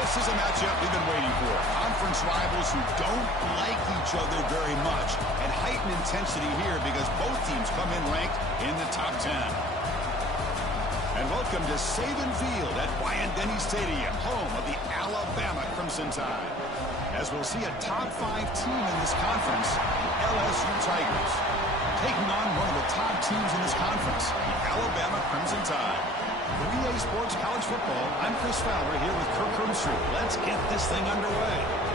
This is a matchup we've been waiting for. Conference rivals who don't like each other very much. And heightened intensity here because both teams come in ranked in the top 10. And welcome to Saban Field at Bryant-Denny Stadium, home of the Alabama Crimson Tide. As we'll see a top 5 team in this conference, the LSU Tigers, taking on one of the top teams in this conference, the Alabama Crimson Tide. For EA Sports College Football, I'm Chris Fowler here with Kirk Herbstreit. Let's get this thing underway.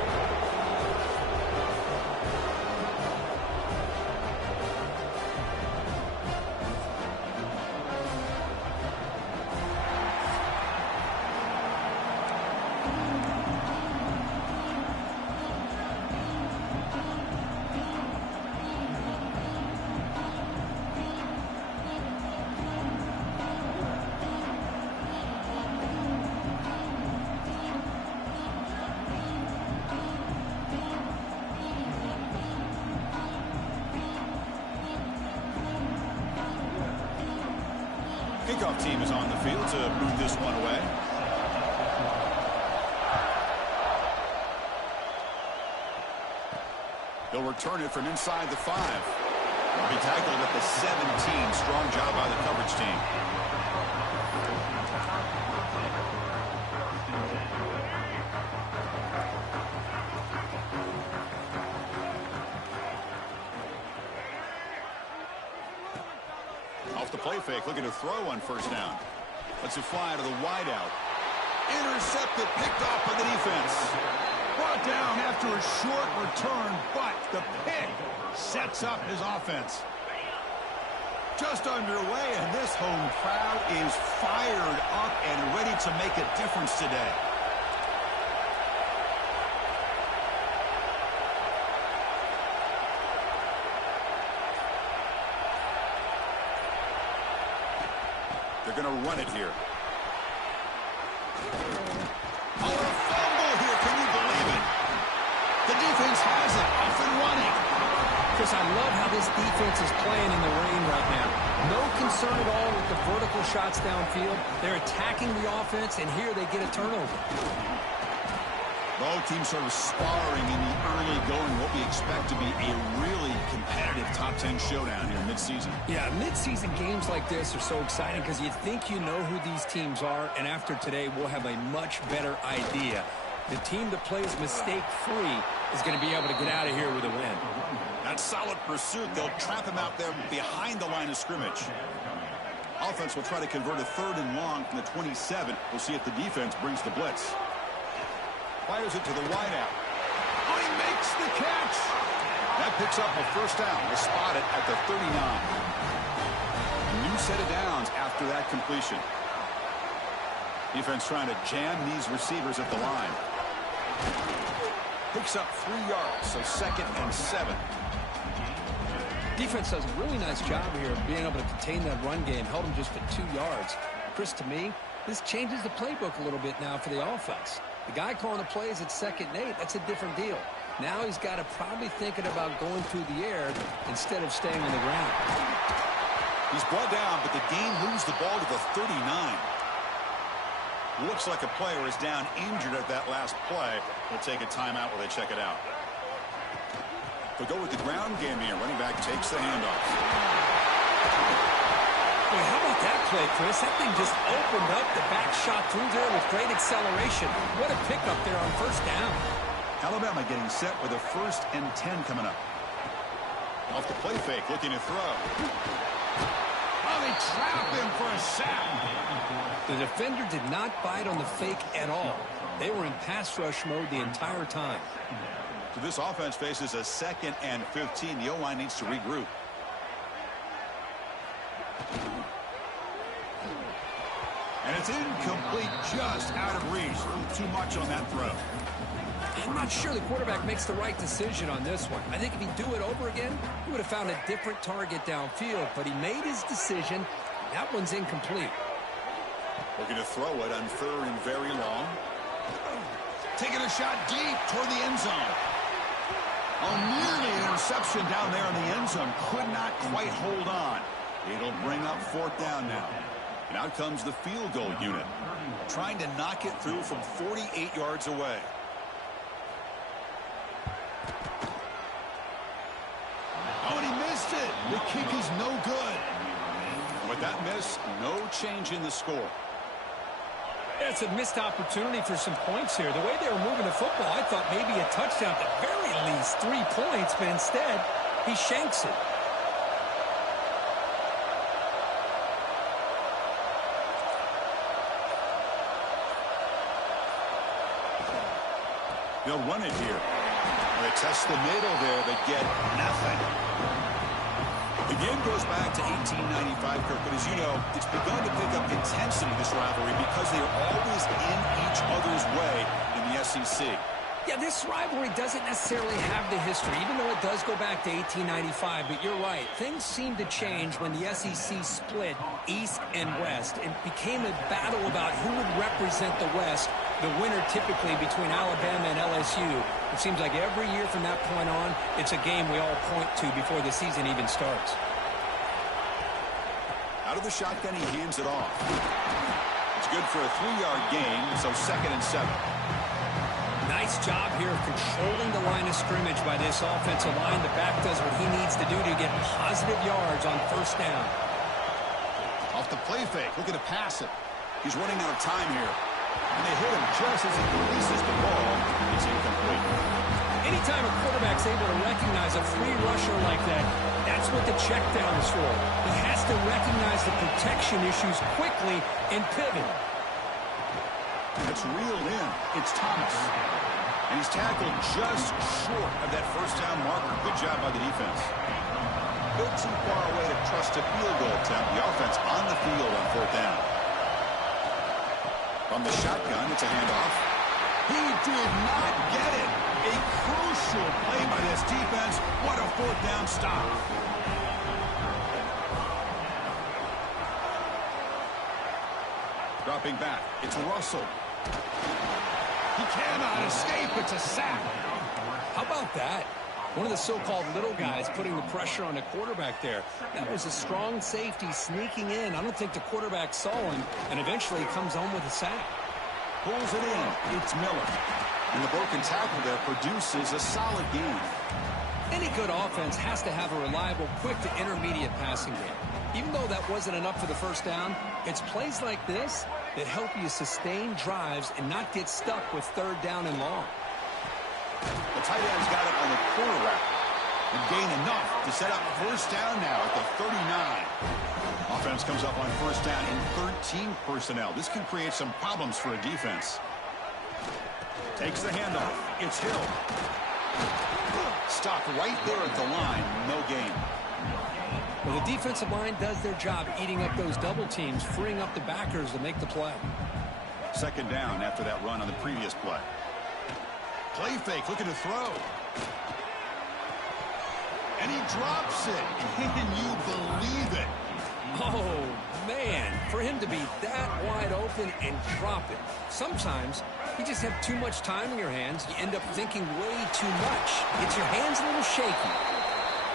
Kickoff team is on the field to move this one away. They'll return it from inside the 5. They'll be tackled at the 17. Strong job by the coverage team. Off the play fake, looking to throw on first down. Lets it fly to the wideout. Intercepted, picked off by the defense. Brought down after a short return, but the pick sets up his offense. Just underway, and this home crowd is fired up and ready to make a difference today. They're going to run it here. Oh, a fumble here. Can you believe it? The defense has it. Off and running. Chris, I love how this defense is playing in the rain right now. No concern at all with the vertical shots downfield. They're attacking the offense, and here they get a turnover. Both teams sort of sparring in the early going, what we expect to be a really competitive top 10 showdown here mid-season. Yeah, mid-season games like this are so exciting because you think you know who these teams are, and after today, we'll have a much better idea. The team that plays mistake-free is going to be able to get out of here with a win. That solid pursuit. They'll trap him out there behind the line of scrimmage. Offense will try to convert a 3rd and long from the 27. We'll see if the defense brings the blitz. Fires it to the wideout. Oh, he makes the catch. That picks up a first down. They spot it at the 39. A new set of downs after that completion. Defense trying to jam these receivers at the line. Picks up 3 yards, so 2nd and 7. Defense does a really nice job here of being able to contain that run game. Held them just at 2 yards. Chris, to me, this changes the playbook a little bit now for the offense. The guy calling the plays at 2nd and 8, that's a different deal. Now he's got to probably thinking about going through the air instead of staying on the ground. He's brought down, but the game moves the ball to the 39. Looks like a player is down injured at that last play. They'll take a timeout while they check it out. They'll go with the ground game here. Running back takes the handoff. Boy, how about that play, Chris? That thing just opened up. The back shot through there with great acceleration. What a pickup there on first down. Alabama getting set with a 1st and 10 coming up. Off the play fake, looking to throw. Oh, they trap him for a sack. The defender did not bite on the fake at all. They were in pass rush mode the entire time. So this offense faces a 2nd and 15. The O-line needs to regroup. And it's incomplete, just out of reach. A little too much on that throw. I'm not sure the quarterback makes the right decision on this one. I think if he'd do it over again, he would have found a different target downfield. But he made his decision. That one's incomplete. Looking to throw it on 3rd and very long. Taking a shot deep toward the end zone. Oh, nearly an interception down there in the end zone. Could not quite hold on. It'll bring up 4th down now. Now comes the field goal unit, trying to knock it through from 48 yards away. Oh, and he missed it. The kick is no good. With that miss, no change in the score. It's a missed opportunity for some points here. The way they were moving the football, I thought maybe a touchdown, at the very least 3 points, but instead, he shanks it. They'll run it here. They test the middle there. They get nothing. The game goes back to 1895, Kirk, but as you know, it's begun to pick up intensity, this rivalry, because they are always in each other's way in the SEC. Yeah, this rivalry doesn't necessarily have the history, even though it does go back to 1895, but you're right. Things seemed to change when the SEC split East and West. It became a battle about who would represent the West, the winner typically between Alabama and LSU. It seems like every year from that point on, it's a game we all point to before the season even starts. Out of the shotgun, he hands it off. It's good for a 3-yard gain, so 2nd and 7. Nice job here of controlling the line of scrimmage by this offensive line. The back does what he needs to do to get positive yards on 1st down. Off the play fake, looking to pass it. He's running out of time here. And they hit him just as he releases the ball. It's incomplete. Anytime a quarterback's able to recognize a free rusher like that, that's what the check down is for. He has to recognize the protection issues quickly and pivot. It's reeled in. It's Thomas. And he's tackled just short of that 1st down marker. Good job by the defense. Bit too far away to trust a field goal attempt. The offense on the field on 4th down. From the shotgun, it's a handoff. He did not get it. A crucial play by this defense. What a 4th down stop. Dropping back, it's Russell. He cannot escape. It's a sack. How about that? One of the so-called little guys putting the pressure on the quarterback there. That was a strong safety sneaking in. I don't think the quarterback saw him, and eventually he comes home with a sack. Pulls it in. It's Miller. And the broken tackle there produces a solid game. Any good offense has to have a reliable, quick to intermediate passing game. Even though that wasn't enough for the 1st down, it's plays like this that help you sustain drives and not get stuck with 3rd down and long. The tight end's got it on the corner route and gain enough to set up 1st down now at the 39. Offense comes up on 1st down in 13 personnel. This can create some problems for a defense. Takes the handoff. It's Hill. Stopped right there at the line. No gain. Well, the defensive line does their job eating up those double teams, freeing up the backers to make the play. 2nd down after that run on the previous play. Play fake, looking to throw. And he drops it. Can you believe it? Oh, man. For him to be that wide open and drop it. Sometimes you just have too much time in your hands. You end up thinking way too much. Gets your hands a little shaky.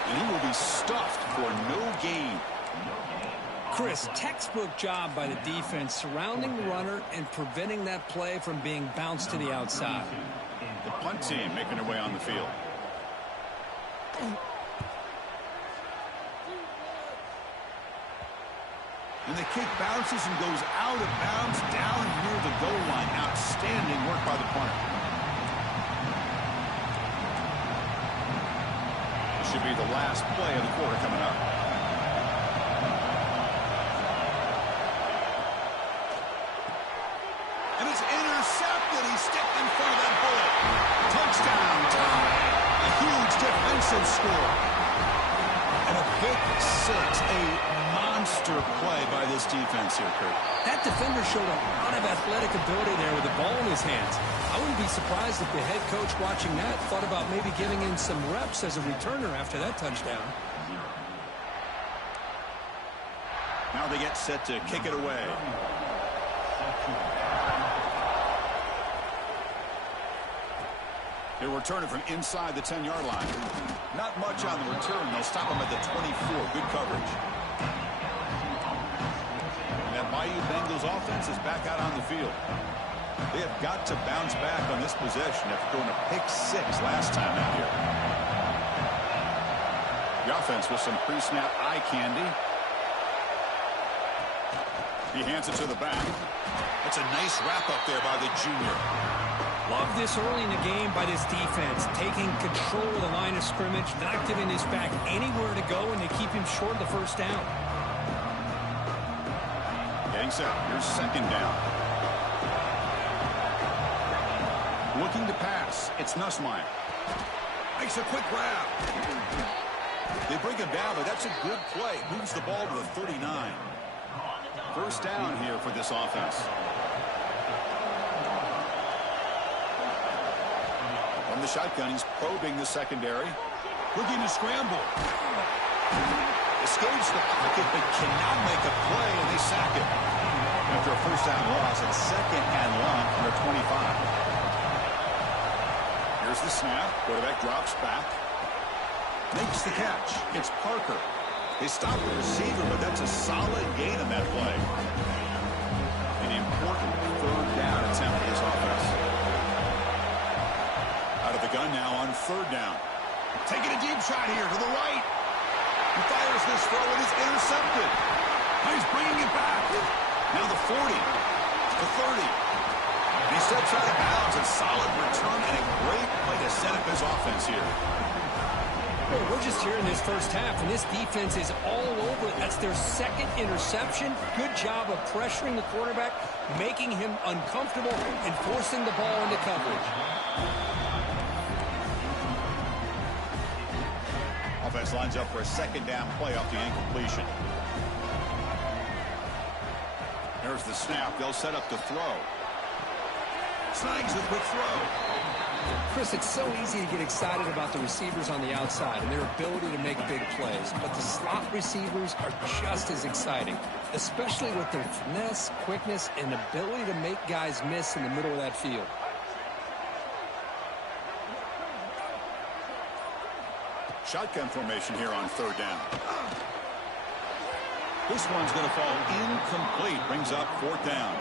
And he will be stuffed for no gain. Chris, textbook job by the defense surrounding the runner and preventing that play from being bounced to the outside. The punt team making their way on the field. And the kick bounces and goes out of bounds down near the goal line. Outstanding work by the punter. This should be the last play of the quarter coming up. And it's intercepted. He stepped in front of that bullet. Touchdown, tie. A huge defensive score. And a pick 6. A monster play by this defense here, Kurt. That defender showed a lot of athletic ability there with the ball in his hands. I wouldn't be surprised if the head coach watching that thought about maybe giving in some reps as a returner after that touchdown. Now they get set to kick it away. They'll return it from inside the 10-yard line. Not much on the return. They'll stop him at the 24. Good coverage. And that BYU Bengals offense is back out on the field. They have got to bounce back on this possession after throwing a pick 6 last time out here. The offense with some pre-snap eye candy. He hands it to the back. That's a nice wrap-up there by the junior. Love this early in the game by this defense, taking control of the line of scrimmage, not giving his back anywhere to go, and they keep him short of the first down. Getting set. Here's second down. Looking to pass. It's Nussmeier. Makes a quick grab. They bring him down, but that's a good play. Moves the ball to the 39. First down here for this offense. From the shotgun, he's probing the secondary. Looking to scramble. Escapes the pocket, but cannot make a play, and they sack him. After a first down loss, it's second and long from the 25. Here's the snap. Quarterback drops back. Makes the catch. It's Parker. They stop the receiver, but that's a solid gain on that play. An important third down attempt for this offense. Out of the gun now on third down. Taking a deep shot here to the right. He fires this throw. It is intercepted. Now he's bringing it back. Now the 40. The 30. And he steps out of bounds. A solid return and a great play to set up his offense here. Well, we're just here in this first half, and this defense is all over it. That's their second interception. Good job of pressuring the quarterback, making him uncomfortable, and forcing the ball into coverage. Offense lines up for a second down play off the incompletion. There's the snap. They'll set up to throw. Snags the quick throw. Chris, it's so easy to get excited about the receivers on the outside and their ability to make big plays, but the slot receivers are just as exciting, especially with their finesse, quickness, and ability to make guys miss in the middle of that field. Shotgun formation here on third down. This one's going to fall incomplete. Brings up fourth down.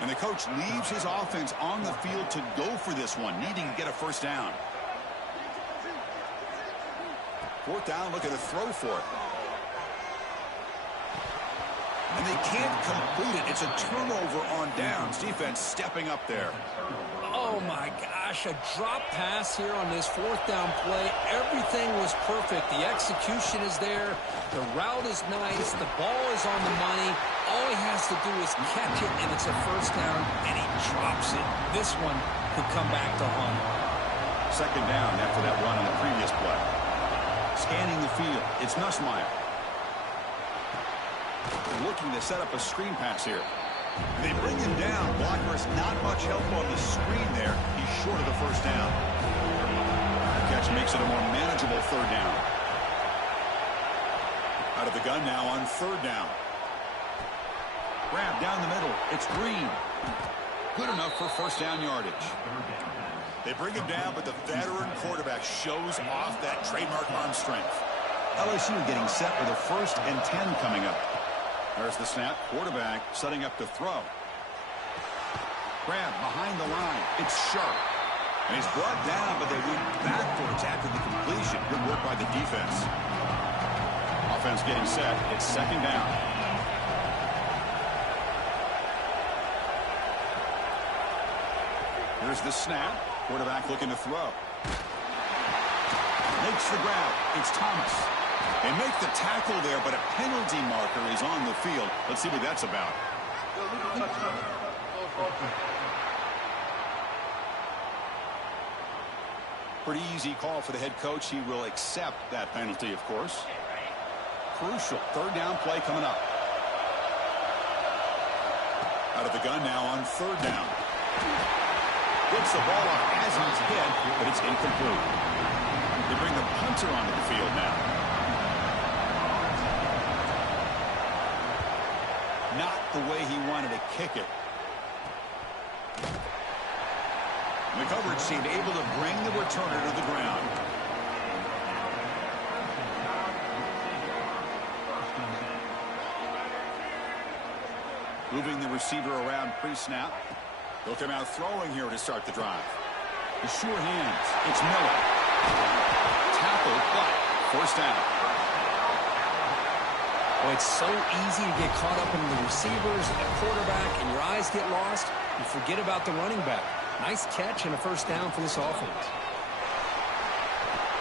And the coach leaves his offense on the field to go for this one, needing to get a first down. Fourth down, looking to throw for it. And they can't complete it. It's a turnover on downs. Defense stepping up there. Oh, my gosh, a drop pass here on this fourth down play. Everything was perfect. The execution is there. The route is nice. The ball is on the money. All he has to do is catch it, and it's a first down, and he drops it. This one could come back to haunt. Second down after that run on the previous play. Scanning the field. It's Nussmeier. Looking to set up a screen pass here. They bring him down. Blocker is not much help on the screen there. He's short of the first down. The catch makes it a more manageable third down. Out of the gun now on third down. Grab down the middle. It's Green. Good enough for first down yardage. They bring him down, but the veteran quarterback shows off that trademark arm strength. LSU getting set for the 1st and 10 coming up. There's the snap. Quarterback setting up to throw. Grab behind the line. It's sharp. And he's brought down, but they went backwards after the completion. Good work by the defense. Offense getting set. It's second down. Here's the snap. Quarterback looking to throw. Makes the grab. It's Thomas. They make the tackle there, but a penalty marker is on the field. Let's see what that's about. Pretty easy call for the head coach. He will accept that penalty, of course. Crucial third down play coming up. Out of the gun now on third down. Gets the ball off as he's hit, but it's incomplete. They bring the punter onto the field now. Not the way he wanted to kick it. And the coverage seemed able to bring the returner to the ground. Moving the receiver around pre-snap. They'll come out throwing here to start the drive. The sure hands. It's Miller. Tackle, but first down. Oh, it's so easy to get caught up in the receivers and the quarterback, and your eyes get lost. You forget about the running back. Nice catch and a first down for this offense.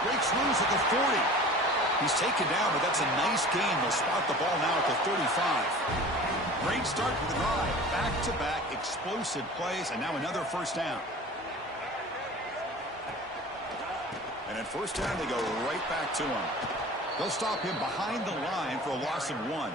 Breaks loose at the 40. He's taken down, but that's a nice gain. They'll spot the ball now at the 35. Great start to the drive. Back-to-back explosive plays, and now another first down. And at first down, they go right back to him. They'll stop him behind the line for a loss of 1.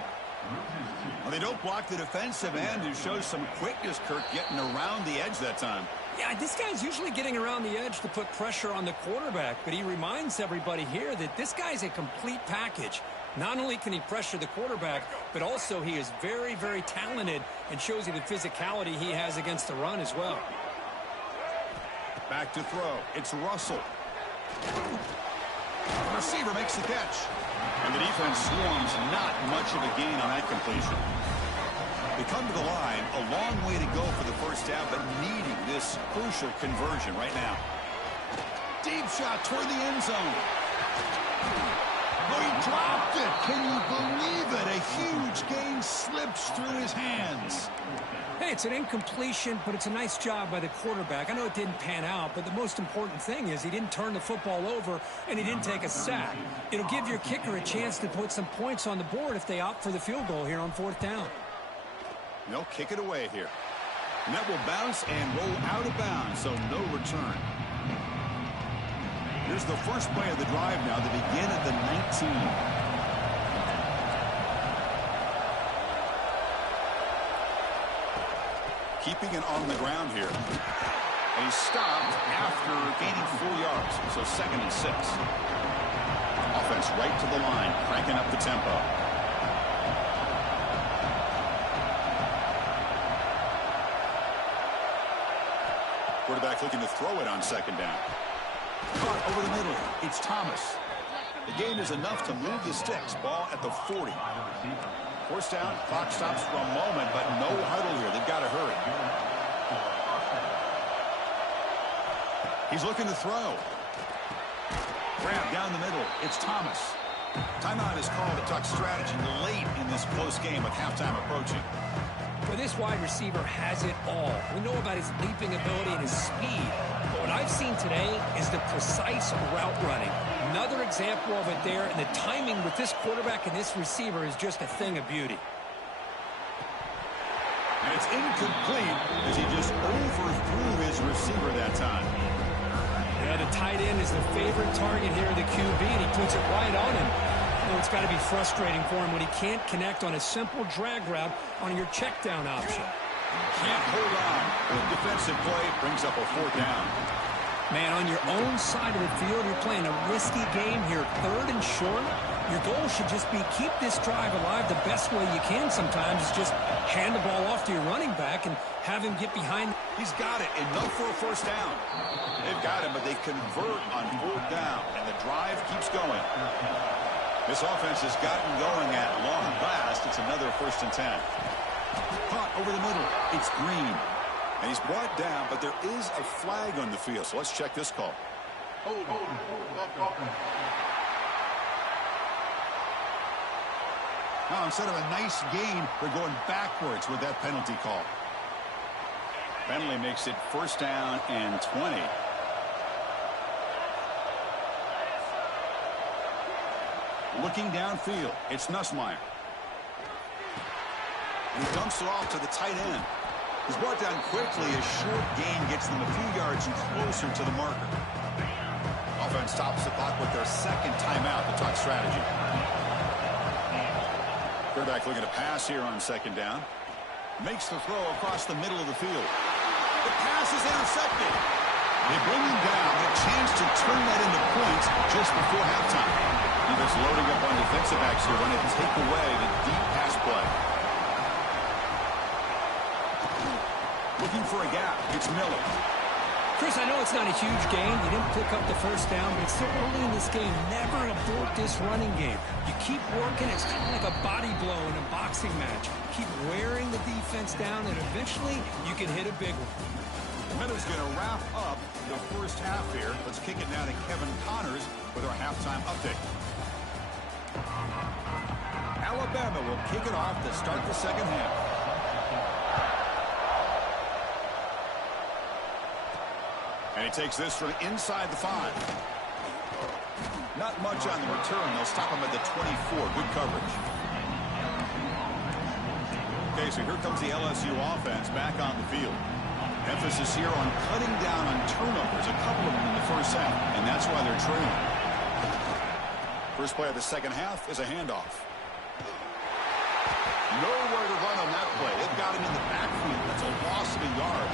Well, they don't block the defensive end, who shows some quickness, Kirk, getting around the edge that time. Yeah, this guy's usually getting around the edge to put pressure on the quarterback, but he reminds everybody here that this guy's a complete package. Not only can he pressure the quarterback, but also he is very, very talented and shows you the physicality he has against the run as well. Back to throw. It's Russell. The receiver makes the catch. And the defense swarms. Not much of a gain on that completion. They come to the line. A long way to go for the first down, but needing this crucial conversion right now. Deep shot toward the end zone. Oh, he dropped it. Can you believe it? A huge gain slips through his hands. Hey, it's an incompletion, but it's a nice job by the quarterback. I know it didn't pan out, but the most important thing is he didn't turn the football over and he didn't take a sack. It'll give your kicker a chance to put some points on the board if they opt for the field goal here on fourth down. They'll kick it away here. And that will bounce and roll out of bounds, so no return. Here's the first play of the drive now, the begin at the 19. Keeping it on the ground here. And he's stopped after gaining 4 yards, so 2nd and 6. Offense right to the line, cranking up the tempo. Quarterback looking to throw it on 2nd down. Caught over the middle. It's Thomas. The gain is enough to move the sticks. Ball at the 40. First down, clock stops for a moment, but no huddle here. They've got to hurry. He's looking to throw. Grab down the middle. It's Thomas. Timeout is called to talk strategy late in this close game with halftime approaching. Well, this wide receiver has it all. We know about his leaping ability and his speed. But what I've seen today is the precise route running. Another example of it there, and the timing with this quarterback and this receiver is just a thing of beauty. And it's incomplete as he just overthrew his receiver that time. Yeah, the tight end is the favorite target here of the QB, and he puts it right on him. Oh, it's got to be frustrating for him when he can't connect on a simple drag route on your check down option. Can't hold on. The defensive play brings up a 4th down. Man, on your own side of the field, you're playing a risky game here, 3rd and short. Your goal should just be keep this drive alive the best way you can sometimes is just hand the ball off to your running back and have him get behind. He's got it. Enough for a first down. They've got him, but they convert on 4th down, and the drive keeps going. This offense has gotten going at long last. It's another 1st and 10. Caught over the middle. It's Green. And he's brought down, but there is a flag on the field. So let's check this call. Now, instead of a nice gain, they're going backwards with that penalty call. Penalty makes it 1st down and 20. Looking downfield, it's Nussmeier. And he dumps it off to the tight end. He's brought down quickly. A short gain gets them a few yards and closer to the marker. Offense stops the clock with their 2nd timeout to talk strategy. Quarterback looking to pass here on 2nd down. Makes the throw across the middle of the field. The pass is intercepted. They bring him down. A chance to turn that into points just before halftime. Defense loading up on defensive backs here, wanting to take away the deep pass play. Looking for a gap. It's Miller. Chris, I know it's not a huge gain. You didn't pick up the first down, but it's still early in this game. Never abort this running game. You keep working. It's kind of like a body blow in a boxing match. keep wearing the defense down, and eventually you can hit a big one. That is going to wrap up the first half here. Let's kick it now to Kevin Connors with our halftime update. Alabama will kick it off to start the second half. And he takes this from inside the 5. Not much on the return. They'll stop him at the 24. Good coverage. Okay, so here comes the LSU offense back on the field. Emphasis here on cutting down on turnovers, a couple of them in the first half, and that's why they're trailing. First play of the second half is a handoff. Nowhere to run on that play. They've got him in the backfield. That's a loss of a yard.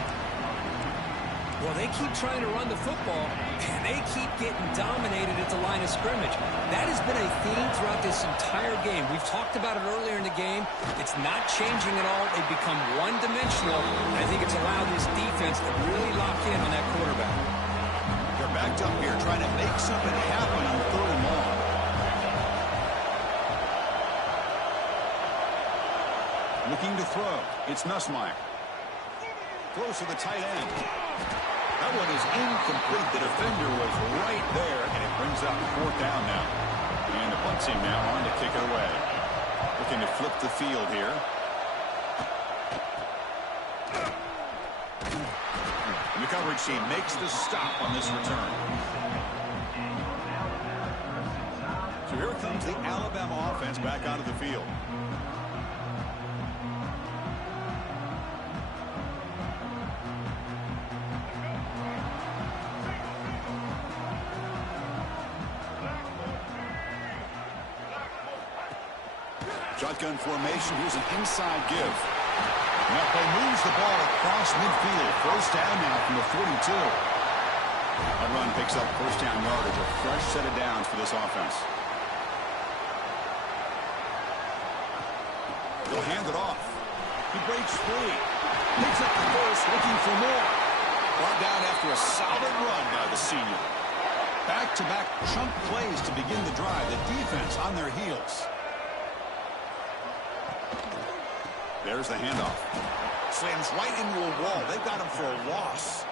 Well, they keep trying to run the football, and they keep getting dominated at the line of scrimmage. That has been a theme throughout this entire game. We've talked about it earlier in the game. It's not changing at all. They've become one-dimensional, and I think it's allowed this defense to really lock in on that quarterback. They're backed up here trying to make something happen on 3rd and long. Looking to throw. It's Nussmeier. Throws to the tight end. That one is incomplete. The defender was right there, and it brings up 4th down now. And the punt team now on to kick it away. Looking to flip the field here. And the coverage team makes the stop on this return. So here comes the Alabama offense back onto the field. Shotgun formation. Here's an inside give. And that play moves the ball across midfield. 1st down now from the 42. That run picks up 1st down yardage. A fresh set of downs for this offense. They'll hand it off. He breaks free. Picks up the first, looking for more. Brought down after a solid run by the senior. Back-to-back chunk plays to begin the drive. The defense on their heels. There's the handoff. Slams right into a wall. They've got him for a loss.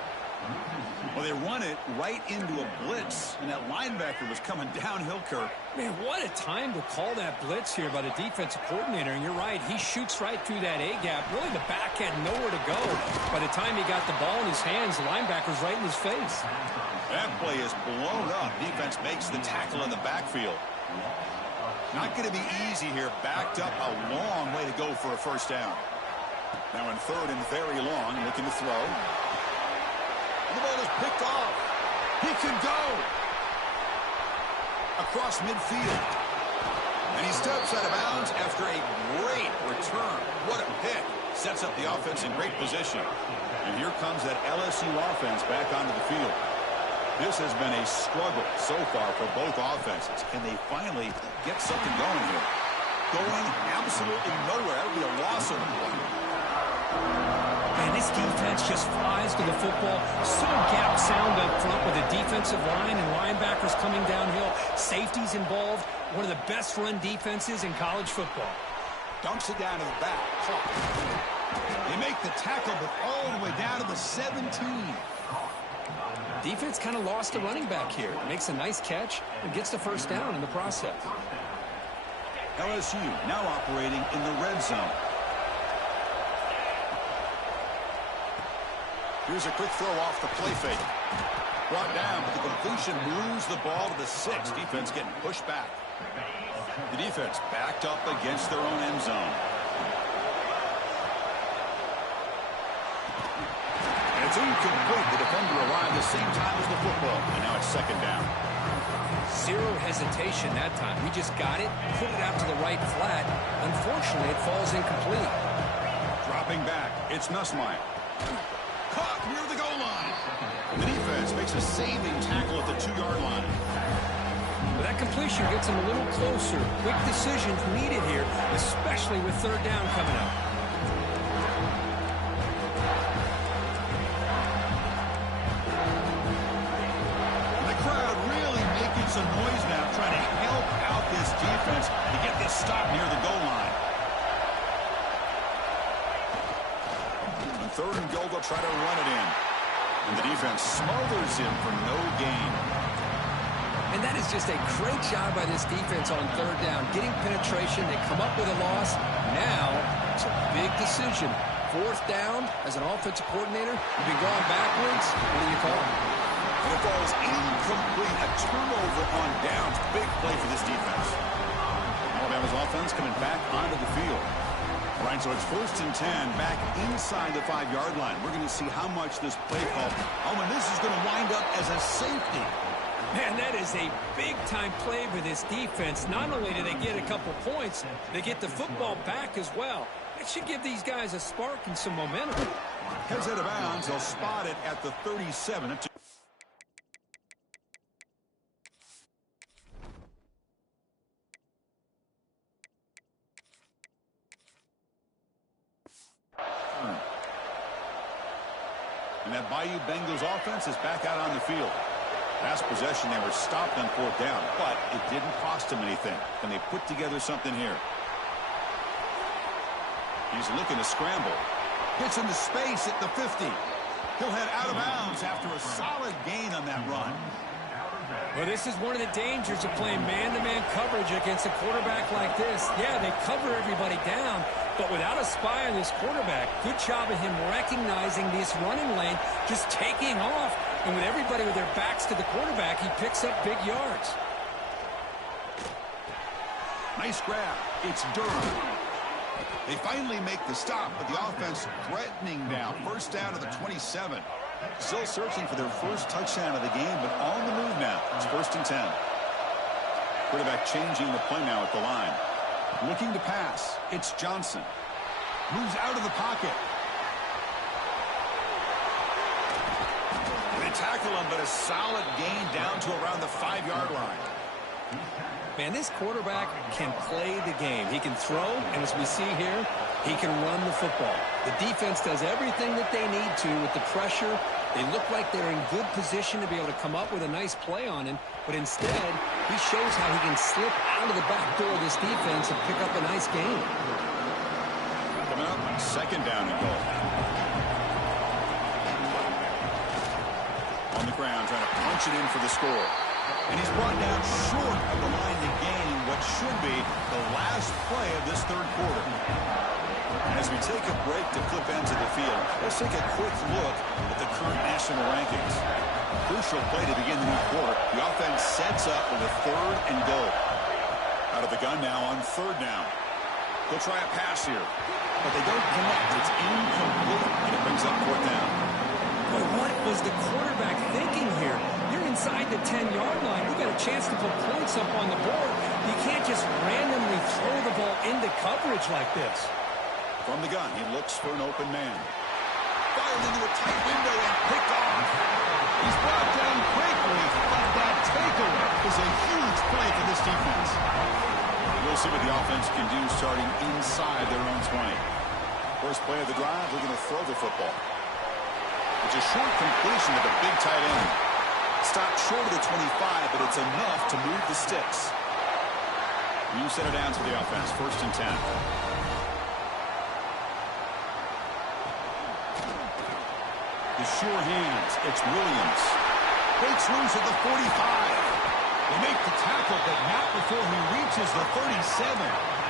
Well, they run it right into a blitz, and that linebacker was coming downhill, Kirk. Man, what a time to call that blitz here by the defensive coordinator. And you're right, he shoots right through that A-gap. Really, the back had nowhere to go. By the time he got the ball in his hands, the linebacker's right in his face. That play is blown up. Defense makes the tackle in the backfield. Not going to be easy here. Backed up a long way to go for a 1st down. Now in 3rd and very long, looking to throw. And the ball is picked off. He can go across midfield. And he steps out of bounds after a great return. What a pick. Sets up the offense in great position. And here comes that LSU offense back onto the field. This has been a struggle so far for both offenses. Can they finally get something going here? Going absolutely nowhere. That would be a loss of the play. Man, this defense just flies to the football. So gap sound up front with a defensive line and linebackers coming downhill. Safeties involved. One of the best run defenses in college football. Dumps it down to the back. They make the tackle, but all the way down to the 17. Defense kind of lost the running back here. Makes a nice catch and gets the 1st down in the process. LSU now operating in the red zone. Here's a quick throw off the play fake. Brought down, but the completion moves the ball to the 6. Defense getting pushed back. The defense backed up against their own end zone. And it's incomplete. The defender arrived the same time as the football. And now it's 2nd down. Zero hesitation that time. We just got it, put it out to the right flat. Unfortunately, it falls incomplete. Dropping back, it's Nussmeier. Caught near the goal line. The defense makes a saving tackle at the 2-yard line. But that completion gets him a little closer. Quick decisions needed here, especially with 3rd down coming up. Some noise now trying to help out this defense to get this stop near the goal line. third and goal, they'll try to run it in. And the defense smothers him for no gain. And that is just a great job by this defense on third down. Getting penetration, they come up with a loss. Now, it's a big decision. Fourth down, as an offensive coordinator, you've been going backwards. What do you call it? Football is incomplete. A turnover on downs. Big play for this defense. Alabama's offense coming back onto the field. All right, so it's 1st and 10, back inside the 5-yard line. We're going to see how much this play call. Oh, and this is going to wind up as a safety. Man, that is a big-time play for this defense. Not only do they get a couple points, they get the football back as well. That should give these guys a spark and some momentum. Heads out of bounds. They'll spot it at the 37. And that Bayou Bengals offense is back out on the field. Last possession, they were stopped on 4th down, but it didn't cost them anything. Can they put together something here? He's looking to scramble. Gets into space at the 50. He'll head out of bounds after a solid gain on that run. Well, this is one of the dangers of playing man-to-man coverage against a quarterback like this. Yeah, they cover everybody down, but without a spy on this quarterback, good job of him recognizing this running lane, just taking off. And with everybody with their backs to the quarterback, he picks up big yards. Nice grab. It's Durham. They finally make the stop, but the offense threatening down. First down to the 27. Still searching for their first touchdown of the game, but on the move now. It's 1st and 10. Quarterback changing the play now at the line. Looking to pass. It's Johnson. Moves out of the pocket. They tackle him, but a solid gain down to around the 5-yard line. Man, this quarterback can play the game. He can throw, and as we see here, he can run the football. The defense does everything that they need to with the pressure. They look like they're in good position to be able to come up with a nice play on him, but instead, he shows how he can slip out of the back door of this defense and pick up a nice gain. Coming up, 2nd down and goal. On the ground, trying to punch it in for the score. And he's brought down short of the line to gain what should be the last play of this 3rd quarter. As we take a break to flip ends of the field, let's take a quick look at the current national rankings. Crucial play to begin the new quarter. The offense sets up with a 3rd and goal. Out of the gun now on 3rd down. They'll try a pass here, but they don't connect. It's incomplete, and it brings up 4th down. But what was the quarterback thinking here? You're inside the 10-yard line. You've got a chance to put points up on the board. You can't just randomly throw the ball into coverage like this. From the gun, he looks for an open man. Fired into a tight window and picked off. He's brought down quickly, but that takeaway is a huge play for this defense. We'll see what the offense can do starting inside their own 20. First play of the drive, we're going to throw the football. It's a short completion to the big tight end. Stopped short of the 25, but it's enough to move the sticks. New set of downs for the offense, 1st and 10. The sure hands, it's Williams. Breaks loose at the 45. They make the tackle, but not before he reaches the 37.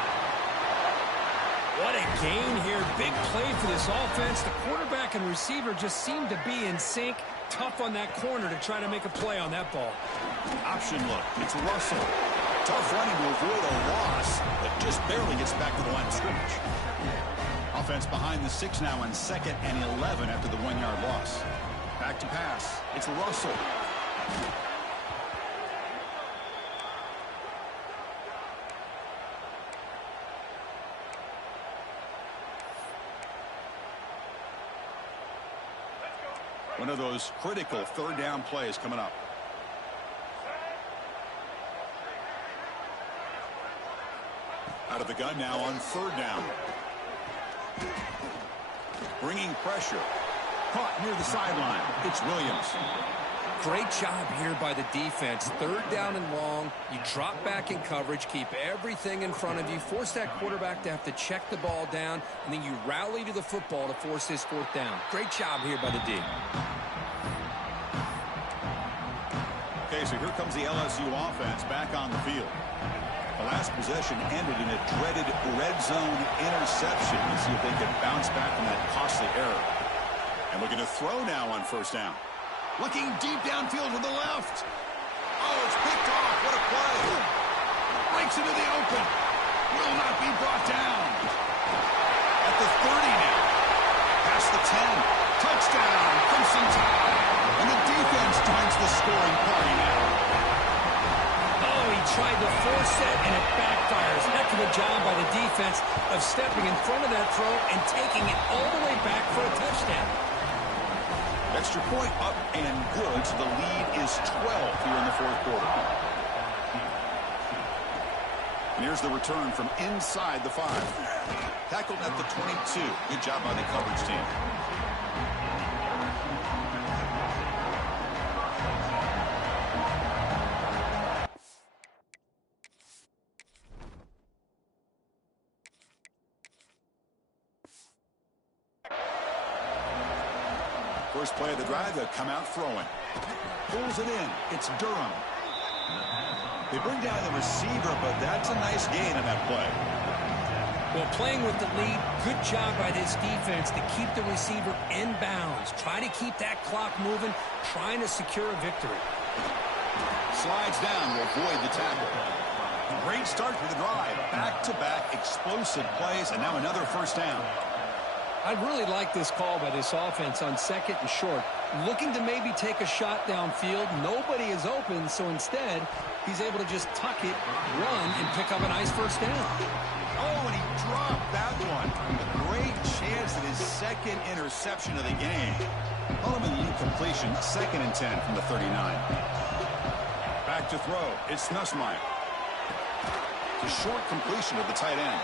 What a gain here. Big play for this offense. The quarterback and receiver just seem to be in sync. Tough on that corner to try to make a play on that ball. Option look. It's Russell. Tough running to avoid a loss, but just barely gets back to the line of scrimmage. Offense behind the 6 now on 2nd and 11 after the 1-yard loss. Back to pass. It's Russell. One of those critical 3rd down plays coming up. Out of the gun now on 3rd down. Bringing pressure. Caught near the sideline. It's Williams. Great job here by the defense. Third down and long. You drop back in coverage, keep everything in front of you, force that quarterback to have to check the ball down, and then you rally to the football to force this fourth down. Great job here by the D. Okay, so here comes the LSU offense back on the field. The last possession ended in a dreaded red zone interception. Let's see if they can bounce back from that costly error. And looking to throw now on first down. Looking deep downfield to the left. Oh, it's picked off. What a play. Breaks into the open. Will not be brought down. At the 30 now. Past the 10. Touchdown. Crimson Tide. And the defense joins the scoring party now. Oh, he tried to force it, and it backfires. Heck of a job by the defense of stepping in front of that throw and taking it all the way back for a touchdown. Extra point up and good, so the lead is 12 here in the fourth quarter. And here's the return from inside the 5. Tackled at the 22. Good job by the coverage team. First play of the drive, they'll come out throwing. Pulls it in. It's Durham. They bring down the receiver, but that's a nice gain on that play. Well, playing with the lead, good job by this defense to keep the receiver in bounds. Try to keep that clock moving, trying to secure a victory. Slides down to avoid the tackle. Great start for the drive. Back-to-back explosive plays, and now another first down. I really like this call by this offense on second and short. Looking to maybe take a shot downfield. Nobody is open, so instead, he's able to just tuck it, run, and pick up a nice first down. Oh, and he dropped that one. A great chance at his second interception of the game. Ultimately incompletion, 2nd and 10 from the 39. Back to throw. It's Nussmeier. The short completion of the tight end.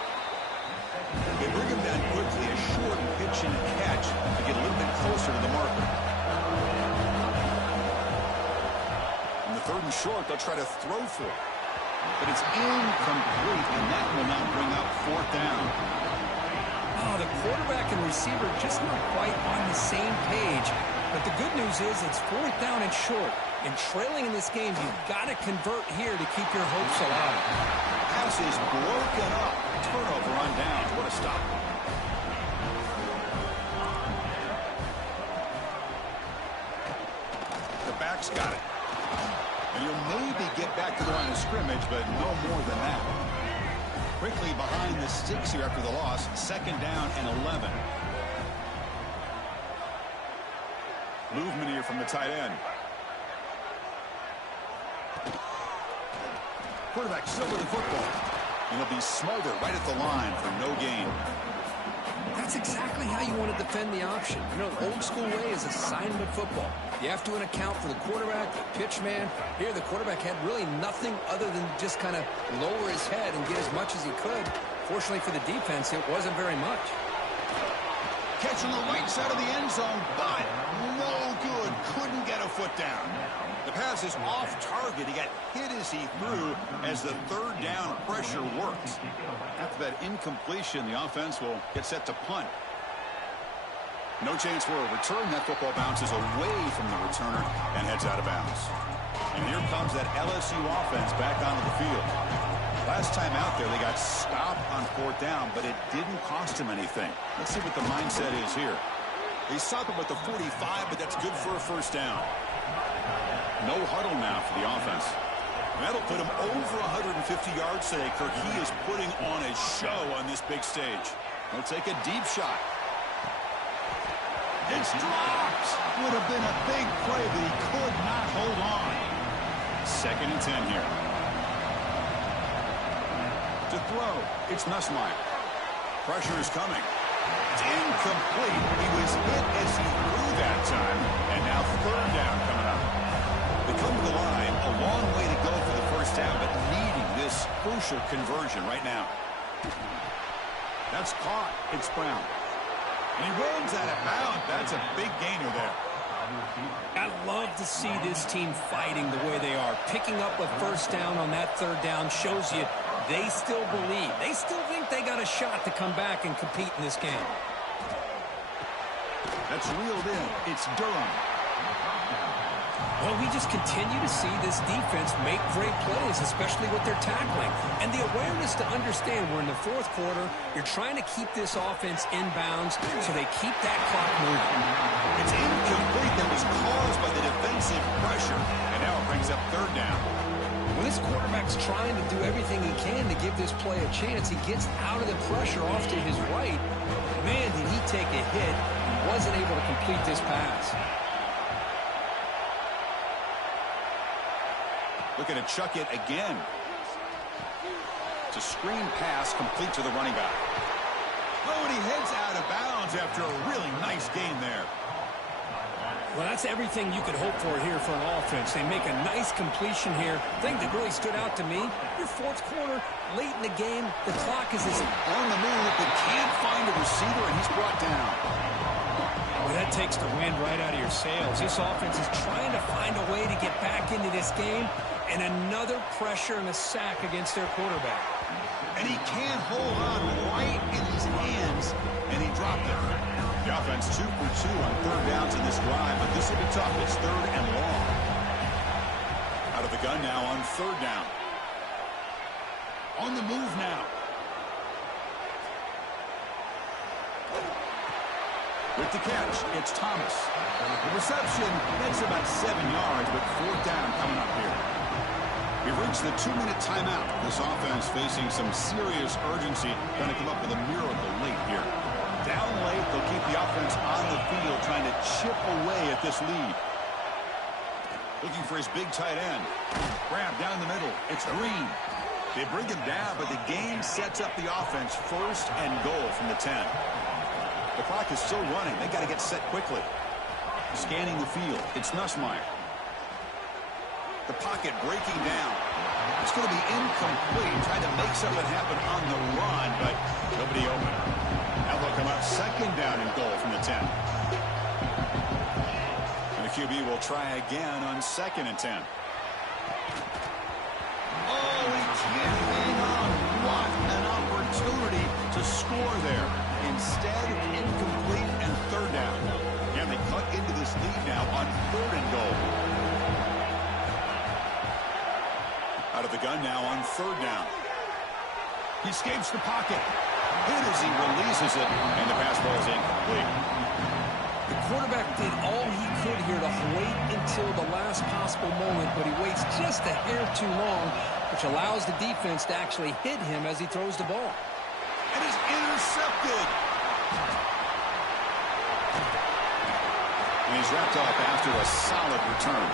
They bring him down quickly, a short pitch and catch to get a little bit closer to the marker. In the 3rd and short, they'll try to throw for it. But it's incomplete, and that will not bring up 4th down. Oh, the quarterback and receiver just not quite on the same page. But the good news is it's 4th down and short. And trailing in this game, you've got to convert here to keep your hopes alive. Pass is broken up. Turnover on down. What a stop. The back's got it. And you'll maybe get back to the line of scrimmage, but no more than that. Quickly behind the sticks here after the loss. 2nd down and 11. Movement here from the tight end. Quarterback still with the football. And he'll be smothered right at the line for no gain. That's exactly how you want to defend the option. You know, the old school way is assignment football. You have to account for the quarterback, the pitch man. Here, the quarterback had really nothing other than just kind of lower his head and get as much as he could. Fortunately for the defense, it wasn't very much. Catch on the right side of the end zone, but no good. Couldn't get a foot down. The pass is off target. He got hit as he threw as the 3rd down pressure worked. After that incompletion, the offense will get set to punt. No chance for a return. That football bounces away from the returner and heads out of bounds. And here comes that LSU offense back onto the field. Last time out there, they got stopped on 4th down, but it didn't cost him anything. Let's see what the mindset is here. They stop him at the 45, but that's good for a first down. No huddle now for the offense. That'll put him over 150 yards today. Kirk, he is putting on a show on this big stage. He'll take a deep shot. It's dropped. Would have been a big play, but he could not hold on. 2nd and 10 here. To throw, it's Nussmeier. Pressure is coming. It's incomplete. He was hit as he threw that time. And now 3rd down coming up. They come to the line, a long way to go for the first down, but needing this crucial conversion right now. That's caught. It's Brown. And he runs out of bounds. That's a big gainer there. I love to see this team fighting the way they are. Picking up a first down on that third down shows you they still believe. They still think they got a shot to come back and compete in this game. That's reeled in. It's Durham. Well, we just continue to see this defense make great plays, especially with their tackling. And the awareness to understand we're in the fourth quarter, you're trying to keep this offense in bounds so they keep that clock moving. It's incomplete. That was caused by the defensive pressure. And now it brings up third down. When this quarterback's trying to do everything he can to give this play a chance, he gets out of the pressure off to his right. Man, did he take a hit and wasn't able to complete this pass. Looking to chuck it again. It's a screen pass complete to the running back. Oh, and he heads out of bounds after a really nice game there. Well, that's everything you could hope for here for an offense. They make a nice completion here. Thing that really stood out to me, your fourth quarter, late in the game, the clock is on the move, but can't find a receiver, and he's brought down. Well, that takes the wind right out of your sails. This offense is trying to find a way to get back into this game, and another pressure and a sack against their quarterback. And he can't hold on right in his hands, and he dropped it. The offense 2 for 2 on third downs in this drive, but this will be tough. It's third and long. Out of the gun now on third down. On the move now. With the catch, it's Thomas. The reception, that's about 7 yards, but fourth down coming up here. We've reached the 2-minute timeout. This offense facing some serious urgency, trying to come up with a miracle late here. Down late, they'll keep the offense on the field, trying to chip away at this lead. Looking for his big tight end. Grab down the middle. It's Green. They bring him down, but the game sets up the offense first and goal from the 10. The clock is still running. They got to get set quickly. Scanning the field. It's Nussmeier. The pocket breaking down. It's going to be incomplete. Trying to make something happen on the run, but nobody open. Now they'll come up second down and goal from the 10. And the QB will try again on second and 10. Oh, he can't hang on. What an opportunity to score there. Instead, incomplete and third down. And they cut into this lead now on third and goal. Out of the gun now on third down. He escapes the pocket. Hit as he releases it, and the pass ball is incomplete. The quarterback did all he could here to wait until the last possible moment, but he waits just a hair too long, which allows the defense to actually hit him as he throws the ball. And is intercepted. And he's wrapped up after a solid return.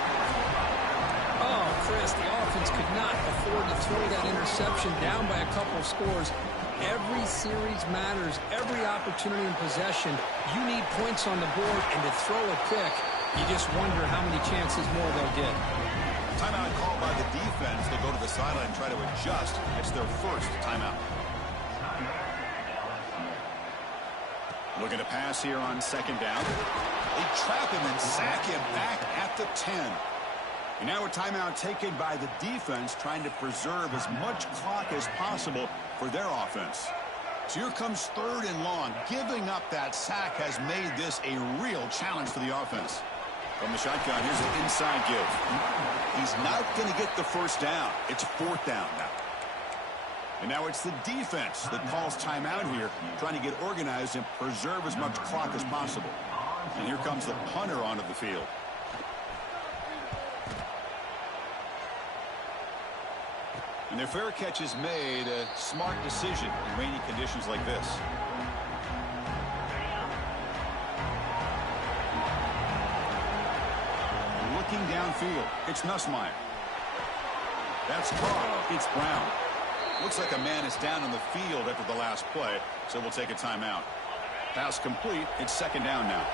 Oh, Chris, the offense could not afford to throw that interception down by a couple of scores. Every series matters. Every opportunity in possession. You need points on the board, and to throw a pick, you just wonder how many chances more they'll get. Timeout called by the defense. They'll go to the sideline and try to adjust. It's their first timeout. Looking to pass here on second down. They trap him and sack him back at the 10. And now a timeout taken by the defense, trying to preserve as much clock as possible for their offense. So here comes third and long. Giving up that sack has made this a real challenge for the offense. From the shotgun, here's an inside give. He's not going to get the first down. It's fourth down now. And now it's the defense that calls timeout here, trying to get organized and preserve as much clock as possible. And here comes the punter onto the field. And their fair catch is made, a smart decision in rainy conditions like this. Looking downfield, it's Nussmeier. That's caught. It's Brown. Looks like a man is down on the field after the last play, so we'll take a timeout. Pass complete. It's second down now.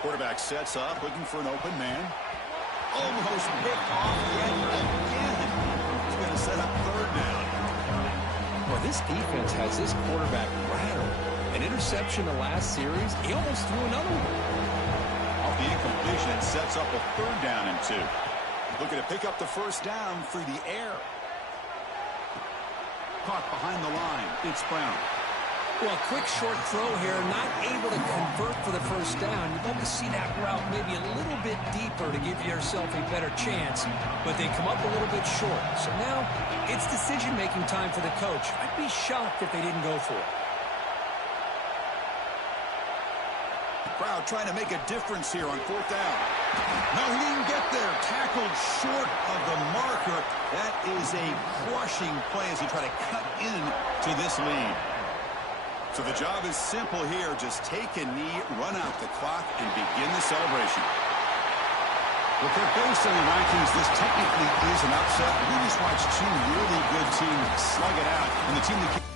Quarterback sets up, looking for an open man. Almost picked off yet again. He's going to set up third down. Well, this defense has this quarterback rattled. An interception the last series, he almost threw another one. Off the incompletion, it sets up a 3rd down and 2. Looking to pick up the first down through the air. Caught behind the line. It's Brown. Well, quick short throw here, not able to convert for the first down. You'd love to see that route maybe a little bit deeper to give yourself a better chance, but they come up a little bit short. So now it's decision-making time for the coach. I'd be shocked if they didn't go for it. Crowd trying to make a difference here on 4th down. No, he didn't get there. Tackled short of the marker. That is a crushing play as he try to cut in to this lead. So the job is simple here. Just take a knee, run out the clock, and begin the celebration. Well, based on the rankings, this technically is an upset. We just watched 2 really good teams slug it out, and the team that